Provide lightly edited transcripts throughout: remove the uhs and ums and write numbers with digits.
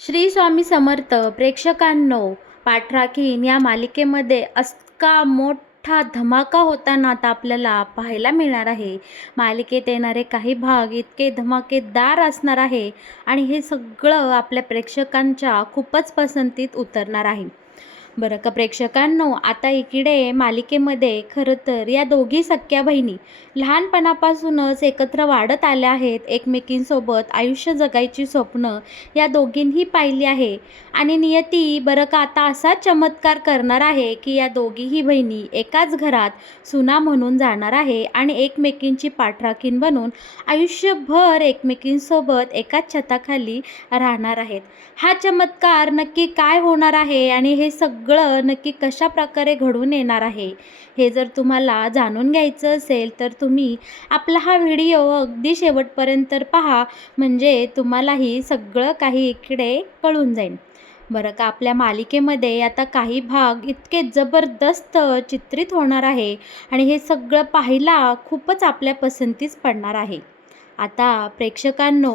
श्री स्वामी समर्थ प्रेक्षकांनो, पाठराखीण या मालिकेमध्ये इतका मोठा धमाका होताना आता आपल्याला पाहायला मिळणार आहे. मालिकेत येणारे काही भाग इतके धमाकेदार असणार आहे आणि हे सगळं आपल्या प्रेक्षकांच्या खूपच पसंतीत उतरणार आहे. बरं का प्रेक्षकांनो, आता इकडे मालिकेमध्ये खरं तर या दोघी सख्या बहिणी लहानपणापासूनच एकत्र वाढत आल्या आहेत. एकमेकींसोबत आयुष्य जगायची स्वप्न या दोघींनी पाहिली आहे आणि नियती बरं का आता असा चमत्कार करणार आहे की या दोघीही बहिणी एकाच घरात सुना म्हणून जाणार आहे आणि एकमेकींची पाठराखीण बनून आयुष्यभर एकमेकींसोबत एकाच छताखाली राहणार आहेत. हा चमत्कार नक्की काय होणार आहे आणि हे सगळं नक्की कशा प्रकारे घडून येणार आहे, हे जर तुम्हाला जाणून घ्यायचं असेल तर तुम्ही आपला हा व्हिडिओ अगदी शेवटपर्यंत पहा, म्हणजे तुम्हालाही सगळं काही इकडे कळून जाईल. बरं का, आपल्या मालिकेमध्ये आता काही भाग इतके जबरदस्त चित्रित होणार आहे आणि हे सगळं पाहायला खूपच आपल्या पसंतीस पडणार आहे. आता प्रेक्षकांनो,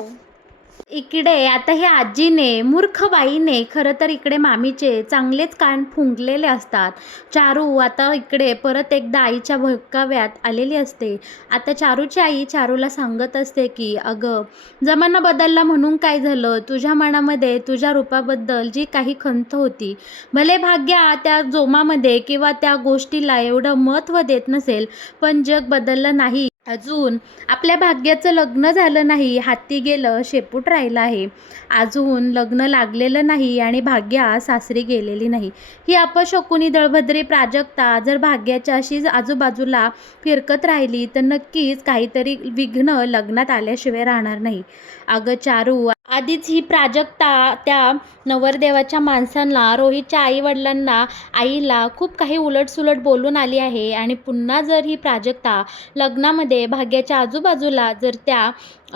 इकडे आता हे आजीने मूर्ख बाईने खरं तर इकडे मामीचे चांगलेच कान फुंकलेले असतात. चारू आता इकडे परत एकदा आईच्या भकाव्यात आलेली असते. आता चारूची आई चारूला सांगत असते की अगं, जमाना बदलला म्हणून काय झालं, तुझ्या मनामध्ये तुझ्या रूपाबद्दल जी काही खंत होती, भले भाग्या त्या जोमामध्ये किंवा त्या गोष्टीला एवढं महत्त्व देत नसेल, पण जग बदललं नाही. अजून आपल्या भाग्याचं लग्न झालं नाही, हाती गेलं शेपूट राहिलं आहे. अजून लग्न लागलेलं नाही आणि भाग्या सासरी गेलेली नाही. ही अपशकुनी दळभद्री प्राजक्ता जर भाग्याच्या अशीच आजूबाजूला फिरकत राहिली तर नक्कीच काहीतरी विघ्न लग्नात आल्याशिवाय राहणार नाही. अगं चारू, आधीच ही प्राजक्ता त्या नवरदेवाच्या माणसांना, रोहितच्या आईवडिलांना, आईला खूप काही उलटसुलट बोलून आली आहे आणि पुन्हा जर ही प्राजक्ता लग्नामध्ये भाग्याच्या आजूबाजूला जर त्या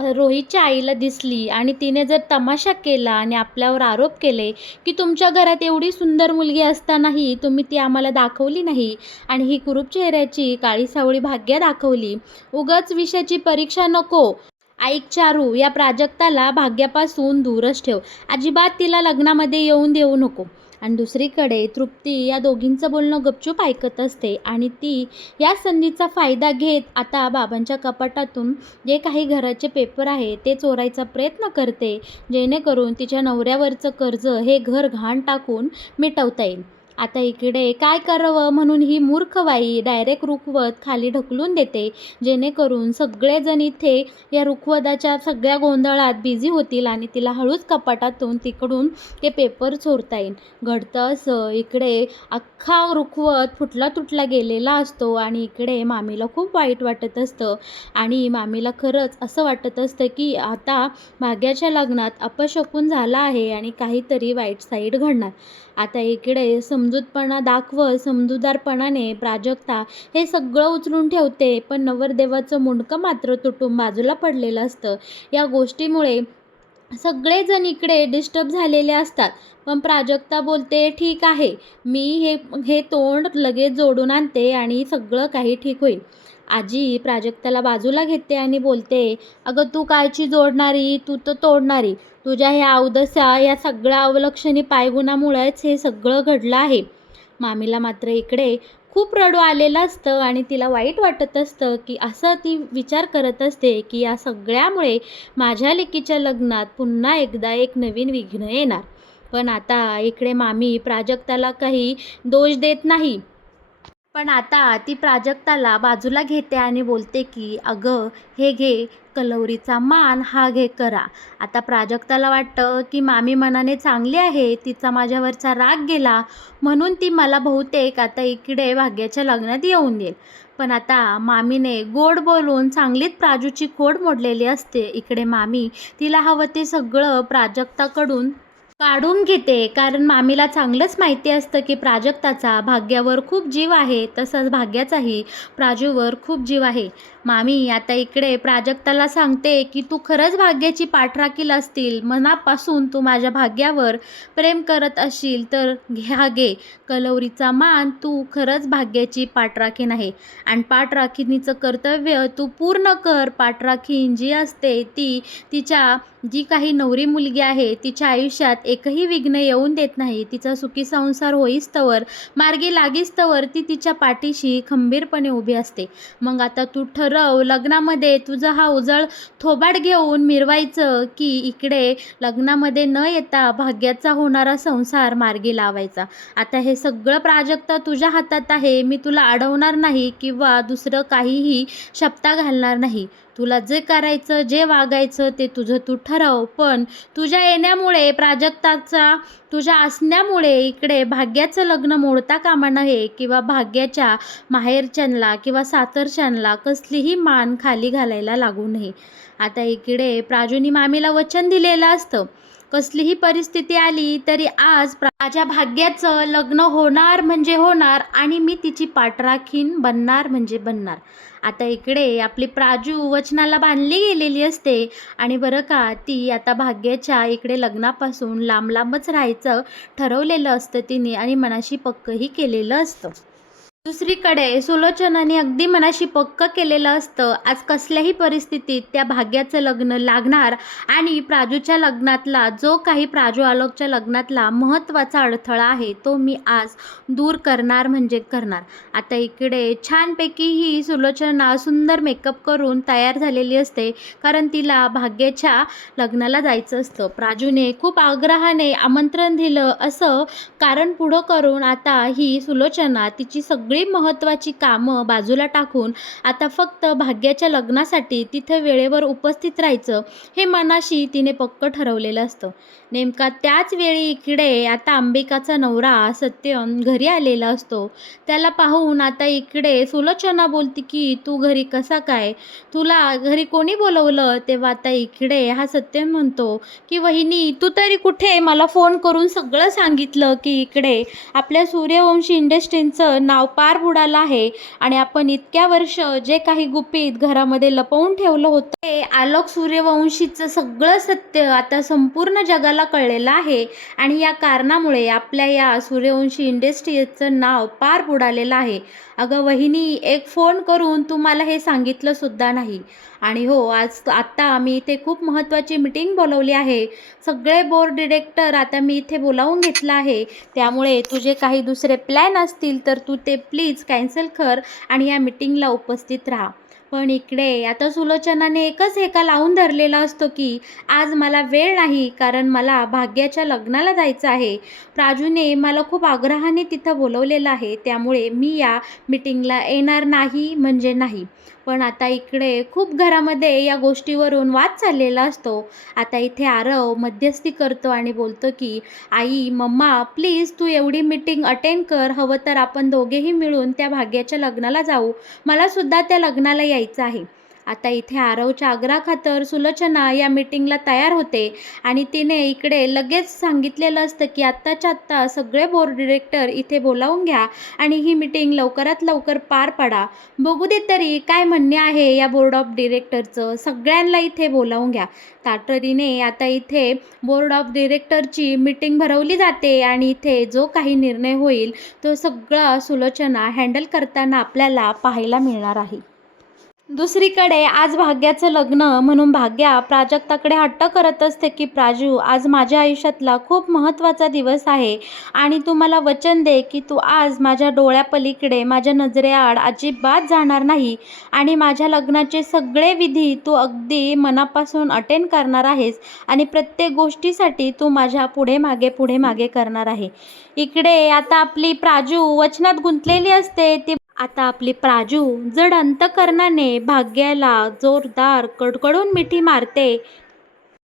रोहितच्या आईला दिसली आणि तिने जर तमाशा केला आणि आपल्यावर आरोप केले की तुमच्या घरात एवढी सुंदर मुलगी असतानाही तुम्ही ती आम्हाला दाखवली नाही आणि ही कुरूप चेहऱ्याची काळी सावळी भाग्या दाखवली, उगाच विषयाची परीक्षा नको. ऐक चारू, या प्राजक्ताला भाग्यापासून दूरच ठेव, अजिबात तिला लग्नामध्ये येऊन देऊ नको. आणि दुसरीकडे तृप्ती या दोघींचं बोलणं गपचूप ऐकत असते आणि ती या संधीचा फायदा घेत आता बाबांच्या कपाटातून जे काही घराचे पेपर आहे ते चोरायचा प्रयत्न करते, जेणेकरून तिच्या नवऱ्यावरचं कर्ज हे घर घाण टाकून मिटवता येईल. आता इकडे काय करावं म्हणून ही मूर्ख बाई डायरेक्ट रुखवत खाली ढकलून देते, जेणेकरून सगळेजण इथे या रुखवताच्या सगळ्या गोंधळात बिझी होतील आणि तिला हळूच कपाटातून तिकडून ते पेपर चोरता येईल. घडतं असं, इकडे अख्खा रुखवत फुटला तुटला गेलेला असतो आणि इकडे मामीला खूप वाईट वाटत असतं आणि मामीला खरंच असं वाटत असतं की आता भाग्याच्या लग्नात अपशकुन झाला आहे आणि काहीतरी वाईट साईड घडणार. आता इकडे समजूतपणा दाखवत समजूतदारपणाने प्राजक्ता हे सगळं उचलून ठेवते, पण नवरदेवाचं मुंडकं मात्र तुटून बाजूला पडलेलं असतं. या गोष्टीमुळे सगळेजण इकडे डिस्टर्ब झालेले असतात, पण प्राजक्ता बोलते ठीक आहे, मी हे हे तोंड लगेच जोडून आणते आणि सगळं काही ठीक होईल. आजी प्राजक्ताला बाजूला घेते आणि बोलते, अगं तू कायची जोडणारी, तू तर तोडणारी. तुझ्या ह्या अवदसा या सगळ्या अवलक्षणी पायगुणामुळेच हे सगळं घडलं आहे. मामीला मात्र इकडे खूप रडू आलेलं असतं आणि तिला वाईट वाटत असतं की असं ती विचार करत असते की या सगळ्यामुळे माझ्या लेकीच्या लग्नात पुन्हा एकदा एक नवीन विघ्न येणार. पण आता इकडे मामी प्राजक्ताला काही दोष देत नाही, पण आता ती प्राजक्ताला बाजूला घेते आणि बोलते की अगं, हे घे कलौरीचा मान, हा घे करा. आता प्राजक्ताला वाटतं की मामी मनाने चांगली आहे, तिचा माझ्यावरचा राग गेला म्हणून ती मला बहुतेक आता इकडे भाग्याच्या लग्नात येऊन देईल. पण आता मामीने गोड बोलून चांगलीच प्राजूची खोड मोडलेली असते. इकडे मामी तिला हवं ते सगळं प्राजक्ताकडून काढून घेते, कारण मामीला चांगलंच माहिती असतं की प्राजक्ताचा भाग्यावर खूप जीव आहे, तसंच भाग्याचाही प्राजूवर खूप जीव आहे. मामी आता इकडे प्राजक्ताला सांगते की तू खरंच भाग्याची पाठराखील असतील, मनापासून तू माझ्या भाग्यावर प्रेम करत असशील तर घ्या घे कलौरीचा मान, तू खरंच भाग्याची पाठराखीण आहे आणि पाठराखीणीचं कर्तव्य तू पूर्ण कर. पाठराखीण जी असते ती तिच्या जी काही नवरी मुलगी आहे तिच्या आयुष्यात एकही विघ्न येऊन देत नाही. तिचा सुखी संसार होईस्तवर, मार्गी लागीस्तवर ती तिच्या पाठीशी खंबीरपणे उभी असते. मग आता तू ठरव, लग्नामध्ये तुझा हा उजळ थोबाड घेऊन मिरवायचं की इकडे लग्नामध्ये न येता भाग्याचा होणारा संसार मार्गी लावायचा. आता हे सगळं प्राजक्ता तुझ्या हातात आहे. मी तुला अडवणार नाही किंवा दुसरं काहीही शपथा घालणार नाही. तुला जे करायचं, जे वागायचं ते तुझं तू ठरव. पण तुझ्या येण्यामुळे, प्राजक्ताचा तुझ्या असण्यामुळे इकडे भाग्याचं लग्न मोडता कामा नये किंवा भाग्याच्या माहेरच्यांना किंवा सासरच्यांना कसलीही मान खाली घालायला लागू नये. आता इकडे प्राजूनी मामीला वचन दिलेलं असतं, कसलीही परिस्थिती आली तरी आज माझ्या भाग्याचं लग्न होणार म्हणजे होणार आणि मी तिची पाठराखीण बनणार म्हणजे बनणार. आता इकडे आपली प्राजू वचनाला बांधली गेलेली असते आणि बरं का ती आता भाग्याच्या इकडे लग्नापासून लांब लांबच राहायचं ठरवलेलं असतं तिने आणि मनाशी पक्कही केलेलं असतं. दुसरीकडे सुलोचनाने अगदी मनाशी पक्क केलेलं असतं, आज कसल्याही परिस्थितीत त्या भाग्याचं लग्न लागणार आणि प्राजूच्या लग्नातला जो काही प्राजू आलोकच्या लग्नातला महत्त्वाचा अडथळा आहे तो मी आज दूर करणार म्हणजे करणार. आता इकडे छानपैकी ही सुलोचना सुंदर मेकअप करून तयार झालेली असते, कारण तिला भाग्याच्या लग्नाला जायचं असतं. प्राजूने खूप आग्रहाने आमंत्रण दिलं असं कारण पुढं करून आता ही सुलोचना तिची सगळी महत्त्वाची कामं बाजूला टाकून आता फक्त भाग्याच्या लग्नासाठी तिथं वेळेवर उपस्थित राहायचं हे मनाशी तिने पक्क ठरवलेलं असतं. नेमका त्याच वेळी इकडे आता अंबिकाचा नवरा सत्यम घरी आलेला असतो. त्याला पाहून आता इकडे सुलोचना बोलते की तू घरी कसा काय, तुला घरी कोणी बोलवलं. तेव्हा आता इकडे हा सत्यम म्हणतो की वहिनी तू तरी कुठे, मला फोन करून सगळं सांगितलं की इकडे आपल्या सूर्यवंशी इंडस्ट्रीचं नाव पार बुडालं आहे आणि आपण इतक्या वर्ष जे काही गुपित घरामध्ये लपवून ठेवलं होतं ते आलोक सूर्यवंशीचं सगळं सत्य आता संपूर्ण जगाला कळलेलं आहे आणि या कारणामुळे आपल्या या सूर्यवंशी इंडस्ट्रीचं नाव पार बुडालेलं आहे. अगं वहिनी, एक फोन करून तुम्हाला हे सांगितलं सुद्धा नाही. आणि हो, आज आत्ता मी इथे खूप महत्त्वाची मीटिंग बोलवली आहे. सगळे बोर्ड डिरेक्टर आता मी इथे बोलावून घेतलं आहे. त्यामुळे तुझे काही दुसरे प्लॅन असतील तर तू ते प्लीज कॅन्सल कर आणि या मीटिंगला उपस्थित राहा. पण इकडे आता सुलोचनाने एकच हेका लावून धरलेला असतो की आज मला वेळ नाही, कारण मला भाग्याच्या लग्नाला जायचं आहे. प्राजूने मला खूप आग्रहाने तिथं बोलवलेलं आहे, त्यामुळे मी या मीटिंगला येणार नाही म्हणजे नाही. पण आता इकडे खूप घरामध्ये या गोष्टीवरून वाद चाललेला असतो. आता इथे आरव मध्यस्थी करतो आणि बोलतो की आई, मम्मा प्लीज तू एवढी मीटिंग अटेंड कर, हवं तर आपण दोघेही मिळून त्या भाग्याच्या लग्नाला जाऊ, मला सुद्धा त्या लग्नाला यायचं आहे. आता इथे आरवच्या आग्रहाखातर सुलोचना या मीटिंगला तयार होते आणि तिने इकडे लगेच सांगितलेलं असतं की आत्ताच्या आत्ता सगळे बोर्ड डिरेक्टर इथे बोलावून घ्या आणि ही मीटिंग लवकरात लवकर पार पाडा. बघू दे तरी काय म्हणणे आहे या बोर्ड ऑफ डिरेक्टरचं, सगळ्यांना इथे बोलावून घ्या. तातडीने आता इथे बोर्ड ऑफ डिरेक्टरची मीटिंग भरवली जाते आणि इथे जो काही निर्णय होईल तो सगळा सुलोचना हँडल करताना आपल्याला पाहायला मिळणार आहे. दुसरीकडे आज भाग्याचं लग्न म्हणून भाग्या प्राजक्ताकडे हट्ट करत असते की प्राजू, आज माझ्या आयुष्यातला खूप महत्त्वाचा दिवस आहे आणि तू मला वचन दे की तू आज माझ्या डोळ्यापलीकडे, माझ्या नजरेआड अजिबात जाणार नाही आणि माझ्या लग्नाचे सगळे विधी तू अगदी मनापासून अटेंड करणार आहेस आणि प्रत्येक गोष्टीसाठी तू माझ्या पुढे मागे करणार आहे. इकडे आता आपली प्राजू वचनात गुंतलेली असते. ती आता आपली प्राजू जड अंतकरणाने भाग्याला जोरदार कडकडून मिठी मारते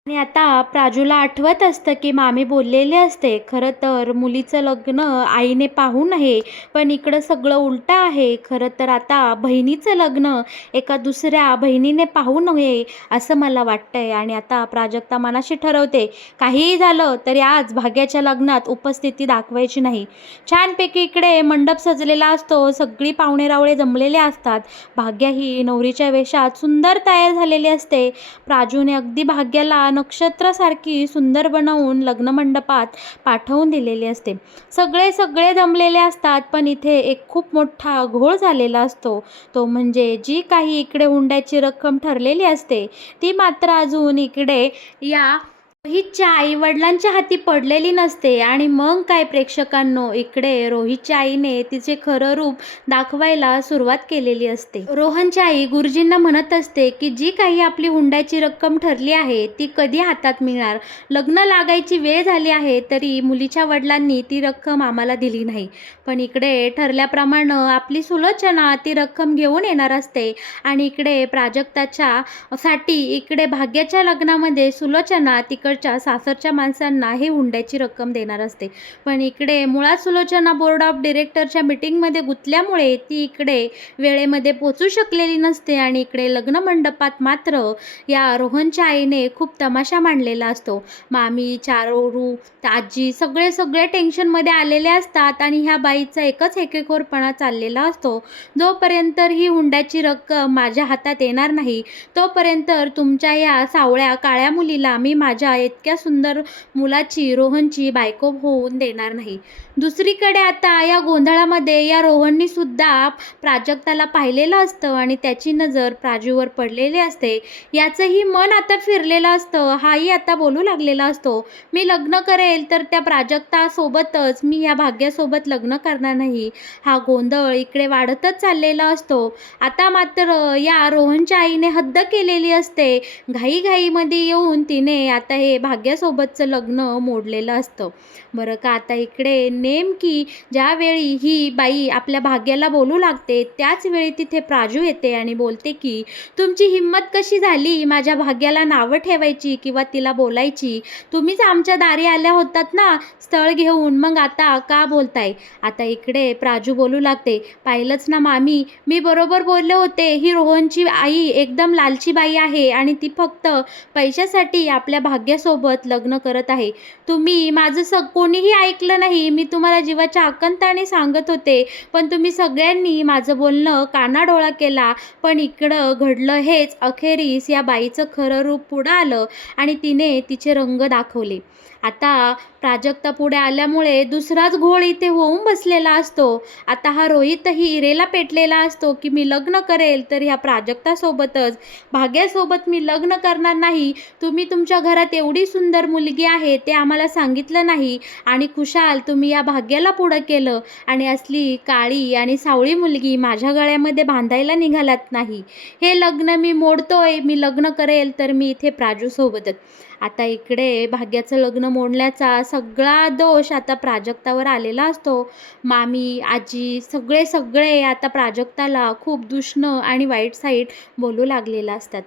आणि आता प्राजूला आठवत असतं की मामी बोललेले असते, खरं तर मुलीचं लग्न आईने पाहू नये, पण इकडं सगळं उलटं आहे. खरं तर आता बहिणीचं लग्न एका दुसऱ्या बहिणीने पाहू नये असं मला वाटतंय. आणि आता प्राजक्ता मनाशी ठरवते, काहीही झालं तरी आज भाग्याच्या लग्नात उपस्थिती दाखवायची नाही. छानपैकी इकडे मंडप सजलेला असतो, सगळी पाहुणेरावळे जमलेले असतात. भाग्या ही नवरीच्या वेशात सुंदर तयार झालेली असते. प्राजूने अगदी भाग्याला नक्षत्रासारखी सुंदर बनवून लग्नमंडपात पाठवून दिलेली असते. सगळे जमलेले असतात, पण इथे एक खूप मोठा घोळ झालेला असतो. तो म्हणजे जी काही इकडे हुंड्याची रक्कम ठरलेली असते ती मात्र अजून इकडे या रोहितच्या आई-वडिलांच्या हाती पडलेली नसते. आणि मग काय प्रेक्षकांनो, इकडे रोहितच्या आईने तिचे खरं रूप दाखवायला सुरुवात केलेली असते. रोहनची आई गुरुजींना म्हणत असते की जी काही आपली हुंड्याची रक्कम ठरली आहे ती कधी हातात मिळणार. लग्न लागायची वेळ झाली आहे तरी मुलीच्या वडिलांनी ती रक्कम आम्हाला दिली नाही. पण इकडे ठरल्याप्रमाणे आपली सुलोचना ती रक्कम घेऊन येणार असते. आणि इकडे प्राजक्ताच्या साठी इकडे भाग्याच्या लग्नामध्ये सुलोचना तिकडच्या सासरच्या माणसांना ही हुंड्याची रक्कम देणार असते. पण इकडे मुळात सुलोचना बोर्ड ऑफ डिरेक्टरच्या मीटिंगमध्ये गुंतल्यामुळे ती इकडे वेळेमध्ये पोचू शकलेली नसते. आणि इकडे लग्न मंडपात मात्र या रोहनच्या आईने खूप तमाशा मांडलेला असतो. मामी, चारू, आजी सगळे टेन्शनमध्ये आलेले असतात. आणि ह्या बाईचा एकच हेकेखोरपणा चाललेला असतो, जोपर्यंत ही हुंड्याची रक्कम माझ्या हातात येणार नाही तोपर्यंत तुमच्या या सावळ्या काळ्या मुलीला मी माझ्या इतक्या सुंदर मुलाची, रोहनची बायको होऊन देणार नाही. दुसरीकडे आता या गोंधळामध्ये या रोहननी सुद्धा प्राजक्ताला पाहिलेलं असतं आणि त्याची नजर प्राजूवर पडलेली असते. याचंही मन आता फिरलेलं असतं. हाही आता बोलू लागलेला असतो, मी लग्न करेल तर त्या प्राजक्तासोबतच, मी या भाग्यासोबत लग्न करणार नाही. हा गोंधळ इकडे वाढतच चाललेला असतो. आता मात्र या रोहनच्या आईने हद्द केलेली असते. घाईमध्ये येऊन तिने आता हे भाग्यासोबतचं लग्न मोडलेलं असतं. बरं का, आता इकडे नेमकी ज्यावेळी ही बाई आपल्या भाग्याला बोलू लागते त्याच वेळी तिथे प्राजू येते आणि बोलते की तुमची हिंमत कशी झाली माझ्या भाग्याला नावं ठेवायची किंवा तिला बोलायची? तुम्हीच आमच्या दारी आल्या होतात ना स्थळ घेऊन, मग आता का बोलताय? आता इकडे प्राजू बोलू लागते, पाहिलंच ना मामी, मी बरोबर बोलले होते. ही रोहनची आई एकदम लालची बाई आहे आणि ती फक्त पैशासाठी आपल्या भाग्यासोबत लग्न करत आहे. तुम्ही माझं कोणीही ऐकलं नाही. मी तुम्हाला जीवाच्या आकंताने सांगत होते, पण तुम्ही सगळ्यांनी माझं बोलणं कानाडोळा केला. पण इकडं घडलं हेच, अखेरीस या बाईचं खरं रूप पुढं आलं आणि तिने तिचे रंग दाखवले. आता प्राजक्ता पुढे आल्यामुळे दुसराच घोळ इथे होऊन बसलेला असतो. आता हा रोहितही इरेला पेटलेला असतो की मी लग्न करेल तर ह्या प्राजक्तासोबतच, भाग्यासोबत मी लग्न करणार नाही. तुम्ही तुमच्या घरात एवढी सुंदर मुलगी आहे ते आम्हाला सांगितलं नाही आणि खुशाल तुम्ही या भाग्याला पुढं केलं आणि असली काळी आणि सावळी मुलगी माझ्या गळ्यामध्ये बांधायला निघालात नाही. हे लग्न मी मोडतोय. मी लग्न करेल तर मी इथे प्राजूसोबतच. आता इकडे भाग्याचं लग्न मोडण्याचा सगळा दोष आता प्राजक्तावर आलेला असतो. मामी, आजी सगळे आता प्राजक्ताला खूप दुष्ण आणि वाईट साईड बोलू लागलेला असतात.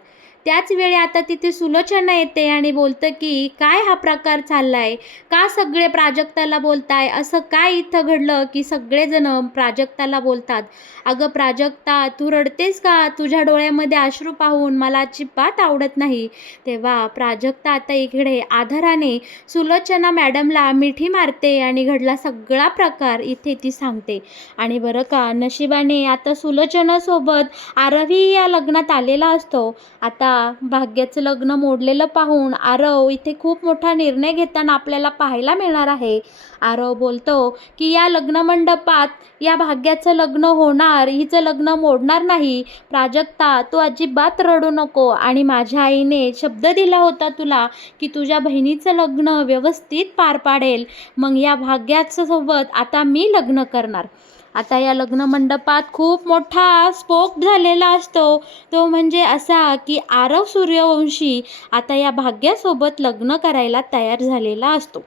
त्याच वेळी आता तिथे सुलोचना येते आणि बोलतं की काय हा प्रकार चाललाय? का सगळे प्राजक्ताला बोलताय? असं काय इथं घडलं की सगळेजण प्राजक्ताला बोलतात? अगं प्राजक्ता, तू रडतेस का? तुझ्या डोळ्यामध्ये अश्रू पाहून मला अजिबात आवडत नाही. तेव्हा प्राजक्ता आता इकडे आदराने सुलोचना मॅडमला मिठी मारते आणि घडला सगळा प्रकार इथे ती सांगते. आणि बरं का, नशिबाने आता सुलोचनासोबत आरवही या लग्नात आलेला असतो. आता भाग्याचं लग्न मोडलेलं पाहून आरव इथे खूप मोठा निर्णय घेताना आपल्याला पाहायला मिळणार आहे. आरव बोलतो की या लग्न मंडपात या भाग्याचं लग्न होणार, हिचं लग्न मोडणार नाही. प्राजक्ता, तू अजिबात रडू नको. आणि माझ्या आईने शब्द दिला होता तुला की तुझ्या बहिणीचं लग्न व्यवस्थित पार पाडेल. मग या भाग्याचं सोबत आता मी लग्न करणार. आता या लग्न मंडपात खूप मोठा स्फोट झालेला असतो. तो म्हणजे असा की आरव सूर्यवंशी आता या भाग्यासोबत लग्न करायला तयार झालेला असतो.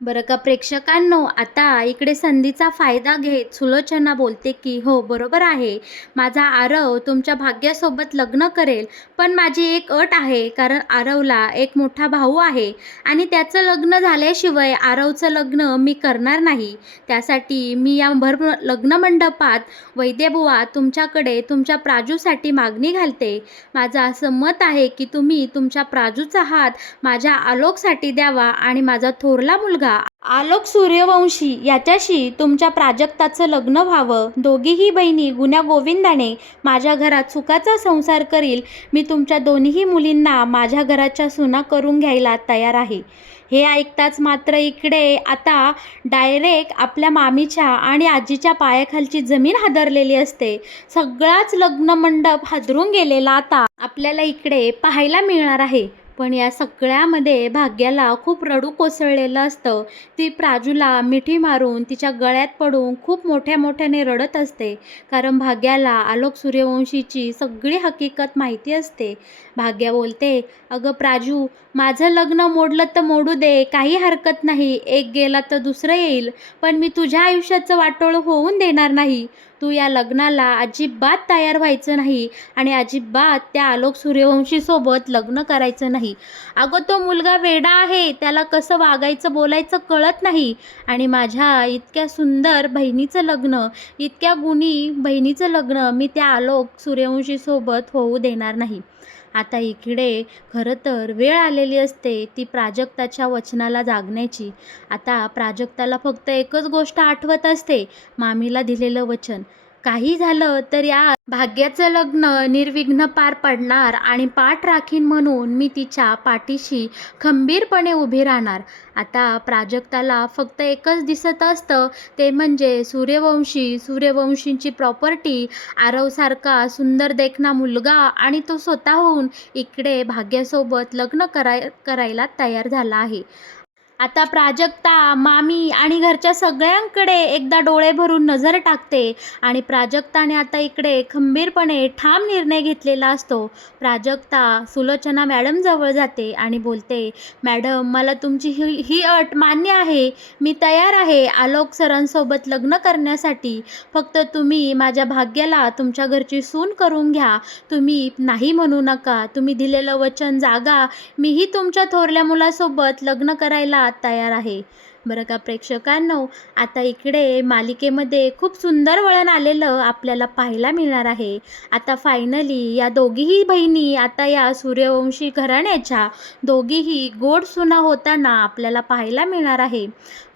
बरं का प्रेक्षकांनो, आता इकडे संधीचा फायदा घेत सुलोचना बोलते की हो बरोबर आहे, माझा आरव तुमच्या भाग्यासोबत लग्न करेल. पण माझी एक अट आहे, कारण आरवला एक मोठा भाऊ आहे आणि त्याचं लग्न झाल्याशिवाय आरवचं लग्न मी करणार नाही. त्यासाठी मी या लग्न मंडपात वैद्यबुवा तुमच्याकडे तुमच्या प्राजूसाठी मागणी घालते. माझं असं मत आहे की तुम्ही तुमच्या प्राजूचा हात माझ्या आलोकसाठी द्यावा आणि माझा थोरला मुलगा आलोक सूर्यवंशी याच्याशी तुमच्या प्राजक्ताचं लग्न व्हावं. दोघीही बहिणी गुण्यागोविंदाने माझ्या घरात सुखाचा संसार करील. मी तुमच्या दोन्ही मुलींना माझ्या घराच्या सुना करून घ्यायला तयार आहे. हे ऐकताच मात्र इकडे आता डायरेक्ट आपल्या मामीच्या आणि आजीच्या पायाखालची जमीन हादरलेली असते. सगळाच लग्न मंडप हादरून गेलेला आता आपल्याला इकडे पाहायला मिळणार आहे. पण या सगळ्यामध्ये भाग्याला खूप रडू कोसळलेलं असतं. ती प्राजूला मिठी मारून तिच्या गळ्यात पडून खूप मोठ्या मोठ्याने रडत असते. कारण भाग्याला आलोक सूर्यवंशीची सगळी हकीकत माहिती असते. भाग्या बोलते, अगं प्राजू, माझं लग्न मोडलं तर मोडू दे, काही हरकत नाही. एक गेला तर दुसरं येईल, पण मी तुझ्या आयुष्याचं वाटोळं होऊन देणार नाही. तू या लग्नाला अजिबात तयार व्हायचं नाही आणि अजिबात त्या आलोक सूर्यवंशीसोबत लग्न करायचं नाही. अगं तो मुलगा वेडा आहे, त्याला कसं वागायचं बोलायचं कळत नाही आणि माझ्या इतक्या सुंदर बहिणीचं लग्न, इतक्या गुणी बहिणीचं लग्न मी त्या आलोक सूर्यवंशीसोबत होऊ देणार नाही. आता इकडे खरं तर वेळ आलेली असते ती प्राजक्ताच्या वचनाला जागण्याची. आता प्राजक्ताला फक्त एकच गोष्ट आठवत असते, मामीला दिलेलं वचन. काही झालं तर या भाग्याचं लग्न निर्विघ्न पार पडणार आणि पाठ राखीन म्हणून मी तिच्या पाठीशी खंबीरपणे उभी राहणार. आता प्राजक्ताला फक्त एकच दिसत असतं, ते म्हणजे सूर्यवंशींची प्रॉपर्टी, आरवसारखा सुंदर देखणा मुलगा आणि तो स्वतःहून इकडे भाग्यासोबत लग्न करायला तयार झाला आहे. आता प्राजक्ता मामी आणि घरच्या सगळ्यांकडे एकदा डोळे भरून नजर टाकते आणि प्राजक्ताने आता इकडे खंबीरपणे ठाम निर्णय घेतलेला असतो. प्राजक्ता सुलोचना मॅडमजवळ जाते आणि बोलते, मॅडम, मला तुमची ही अट मान्य आहे. मी तयार आहे आलोक सरांसोबत लग्न करण्यासाठी. फक्त तुम्ही माझ्या भाग्याला तुमच्या घरची सून करून घ्या. तुम्ही नाही म्हणू नका. तुम्ही दिलेलं वचन जागा. मीही तुमच्या थोरल्या मुलासोबत लग्न करायला तयार आहे. बरं का प्रेक्षकांनो, आता इकडे मालिकेमध्ये खूप सुंदर वळण आलेलं आपल्याला पाहायला मिळणार आहे. आता फायनली या दोघीही बहिणी आता या सूर्यवंशी घराण्याच्या दोघीही गोड सुना होताना आपल्याला पाहायला मिळणार आहे.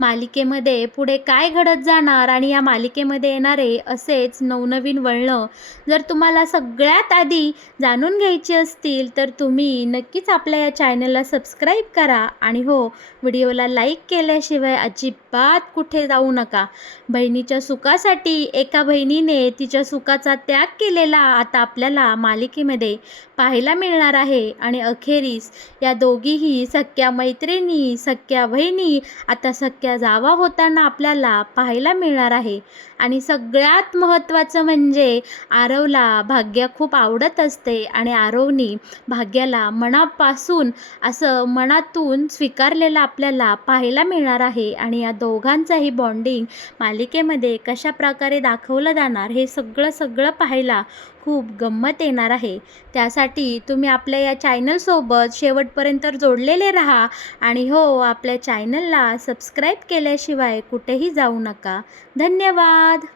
मालिकेमध्ये पुढे काय घडत जाणार आणि या मालिकेमध्ये येणारे असेच नवनवीन वळणं जर तुम्हाला सगळ्यात आधी जाणून घ्यायची असतील तर तुम्ही नक्कीच आपल्या या चॅनलला सबस्क्राईब करा आणि हो, व्हिडिओला लाईक केल्याशिवाय अजिबात कुठे जाऊ नका. बहिणीच्या सुखासाठी एका बहिणीने तिच्या सुखाचा त्याग केलेला आता आपल्याला मालिकेमध्ये पाहायला मिळणार आहे आणि अखेरीस या दोघीही सख्या मैत्रिणी, सख्या बहिणी आता सख्या जावा होताना आपल्याला पाहायला मिळणार आहे. आणि सगळ्यात महत्त्वाचं म्हणजे आरवला भाग्या खूप आवडत असते आणि आरवनी भाग्याला मनापासून असं मनातून स्वीकारलेलं आपल्याला पाहायला मिळणार आहे. आणि या दोघांचंही बॉन्डिंग मालिकेमध्ये कशा प्रकारे दाखवलं जाणार हे सगळं पाहायला खूप गंमत येणार आहे. त्यासाठी तुम्ही आपल्या या चॅनलसोबत शेवटपर्यंत जोडलेले राहा आणि हो, आपल्या चॅनलला सबस्क्राईब केल्याशिवाय कुठेही जाऊ नका. धन्यवाद.